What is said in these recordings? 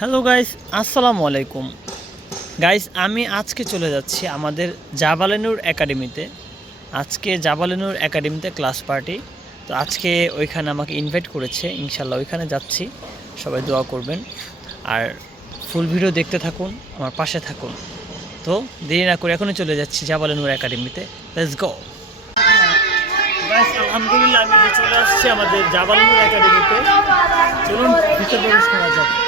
Hello guys আসসালামু আলাইকুম guys আমি আজকে চলে যাচ্ছি আমাদের জাবালেনুর একাডেমিতে। আজকে জাবালেনুর একাডেমিতে ক্লাস পার্টি তো আজকে ওইখানে আমাকে ইনভাইট করেছে। ইনশাল্লাহ ওইখানে যাচ্ছি। সবাই দোয়া করবেন। আর ফুল ভিডিও দেখতে থাকুন, আমার পাশে থাকুন। তো দেরি না করে এখনই চলে যাচ্ছি জাবালেনুর একাডেমিতে। লেটস গো আলহামদুলিল্লাহ, আমি চলে আসছি আমাদের জাবালেনুর একাডেমিতে। চলুন, ভিতরে প্রবেশ করা যাক।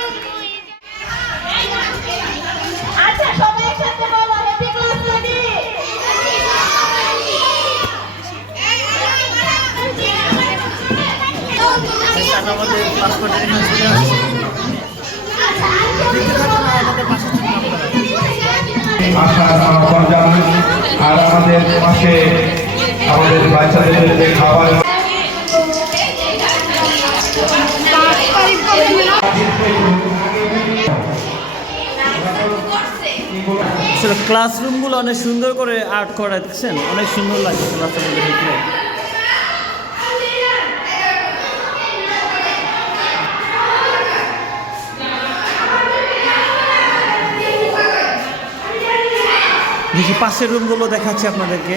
আর আমাদের বাচ্চাদের খাবার ক্লাসরুমগুলো অনেক সুন্দর করে আর্ট করা দেখছেন অনেক সুন্দর লাগছে ক্লাসের দেখি পাশের রুমগুলো দেখাচ্ছি আপনাদেরকে।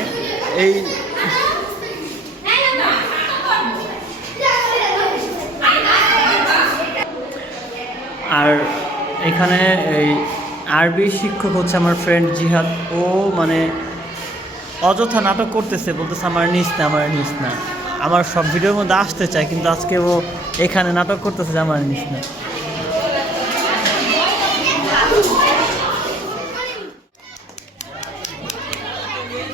এই আর এখানে এই আরবি শিক্ষক হচ্ছে আমার ফ্রেন্ড জিহাদ। ও মানে অযথা নাটক করতেছে বলতেছে আমার নিস না আমার নিস না। আমার সব ভিডিওর মধ্যে আসতে চায় কিন্তু আজকে ও এখানে নাটক করতেছে যে আমার নিস না।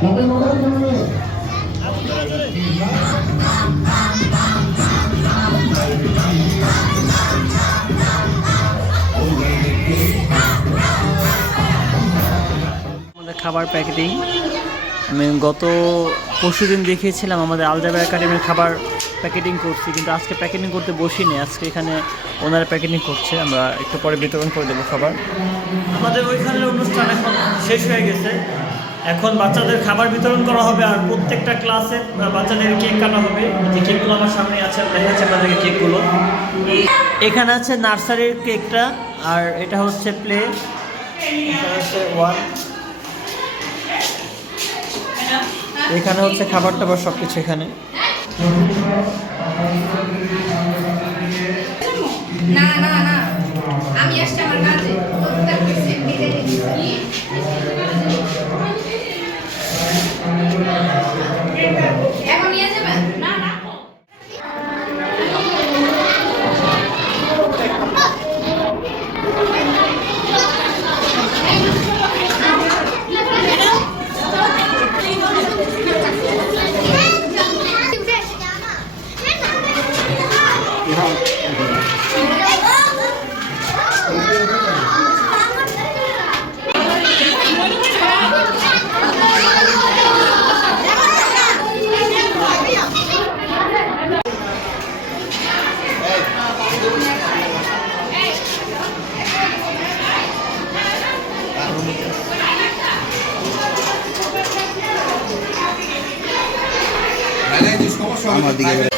আমাদের খাবার প্যাকেটিং। আমি গত পরশু দিন দেখিয়েছিলাম আমাদের আলজাবা একাডেমির খাবার প্যাকেটিং করছি, কিন্তু আজকে প্যাকেটিং করতে বসিনি, আজকে এখানে ওনারা প্যাকেটিং করছে। আমরা একটু পরে বিতরণ করে দেবো খাবার। আমাদের ওইখানের অনুষ্ঠান এখন শেষ হয়ে গেছে। এখন বাচ্চাদের খাবার বিতরণ করা হবে আর প্রত্যেকটা ক্লাসে বাচ্চাদের কেক কাটা হবে। যে কেকগুলো আমার সামনে আছে দেখাচ্ছে আপনাদেরকে কেকগুলো। এখানে আছে নার্সারির কেকটা, আর এটা হচ্ছে প্লে। ওয়ান। এখানে হচ্ছে খাবার টাবার সব কিছু এখানে। না না না। আমি আসছি আমার কাজে। আমার দিকে